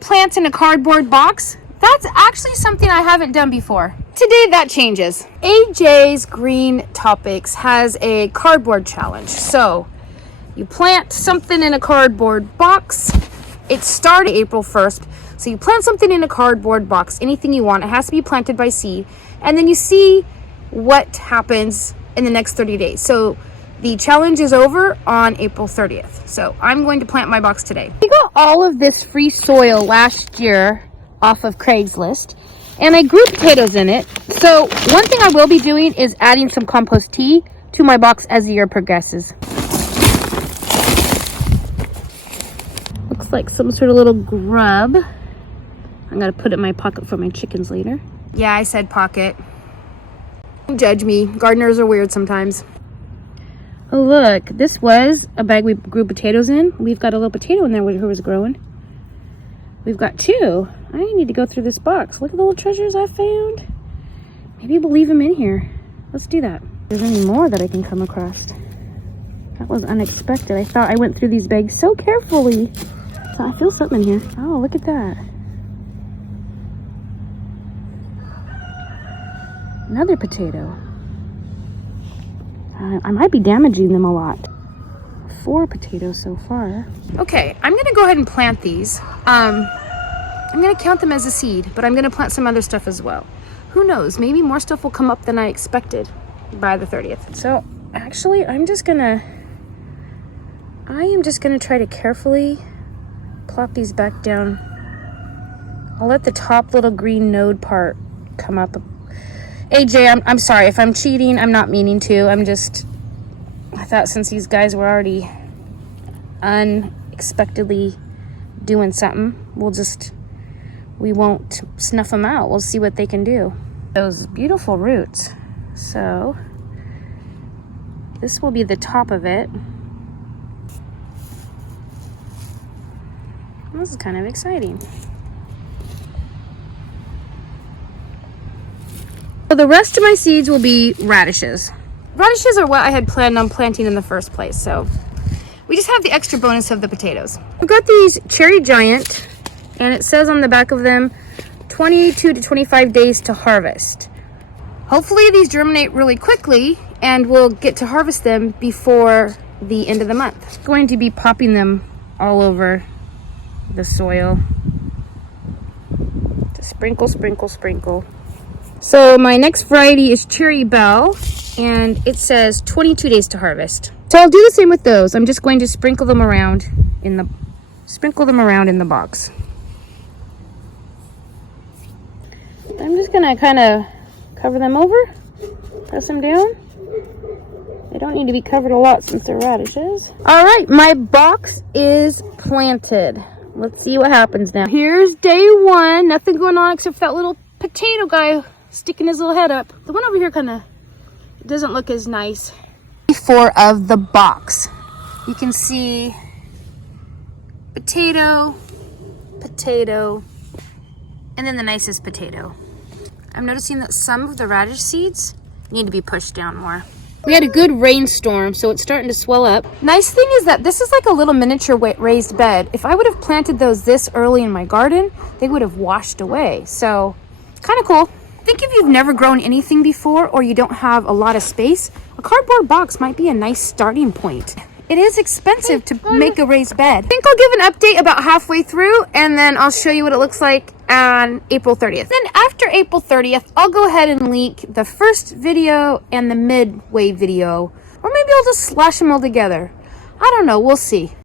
plants in a cardboard box, that's actually something I haven't done before. Today that changes. AJ's Green Topics has a cardboard challenge. So you plant something in a cardboard box. It started April 1st. So you plant something in a cardboard box, anything you want. It has to be planted by seed. And then you see what happens in the next 30 days. So the challenge is over on April 30th. So I'm going to plant my box today. We got all of this free soil last year off of Craigslist, and I grew potatoes in it. So one thing I will be doing is adding some compost tea to my box as the year progresses. Looks like some sort of little grub. I'm gonna put it in my pocket for my chickens later. Yeah, I said pocket. Don't judge me. Gardeners are weird sometimes. Oh look, this was a bag we grew potatoes in. We've got a little potato in there who was growing. We've got two. I need to go through this box. Look at the little treasures I found. Maybe we'll leave them in here. Let's do that. If there's any more that I can come across. That was unexpected. I thought I went through these bags so carefully. So I feel something in here. Oh, look at that. Another potato. I might be damaging them a lot. 4 potatoes so far. Okay, I'm gonna go ahead and plant these. I'm gonna count them as a seed, but I'm gonna plant some other stuff as well. Who knows, maybe more stuff will come up than I expected by the 30th. So actually, I am just gonna try to carefully plop these back down. I'll let the top little green node part come up. AJ, I'm sorry if I'm cheating. I'm not meaning to. I thought since these guys were already unexpectedly doing something, we won't snuff them out. We'll see what they can do. Those beautiful roots. So this will be the top of it. This is kind of exciting. So the rest of my seeds will be radishes. Radishes are what I had planned on planting in the first place, so we just have the extra bonus of the potatoes. I've got these Cherry Giant, and it says on the back of them 22 to 25 days to harvest. Hopefully these germinate really quickly and we'll get to harvest them before the end of the month. I'm going to be popping them all over the soil. Just sprinkle, sprinkle, sprinkle. So my next variety is Cherry Belle, and it says 22 days to harvest. So I'll do the same with those. I'm just going to sprinkle them around in the box. I'm just gonna kind of cover them over, press them down. They don't need to be covered a lot since they're radishes. All right, my box is planted. Let's see what happens now. Here's day 1. Nothing going on except for that little potato guy sticking his little head up. The one over here kind of doesn't look as nice. 4 of the box. You can see potato, potato, and then the nicest potato. I'm noticing that some of the radish seeds need to be pushed down more. We had a good rainstorm, so it's starting to swell up. Nice thing is that this is like a little miniature raised bed. If I would have planted those this early in my garden, they would have washed away. So kind of cool. I think if you've never grown anything before or you don't have a lot of space, a cardboard box might be a nice starting point. It is expensive to make a raised bed. I think I'll give an update about halfway through, and then I'll show you what it looks like on April 30th. Then after April 30th, I'll go ahead and link the first video and the midway video, or maybe I'll just slash them all together. I don't know, we'll see.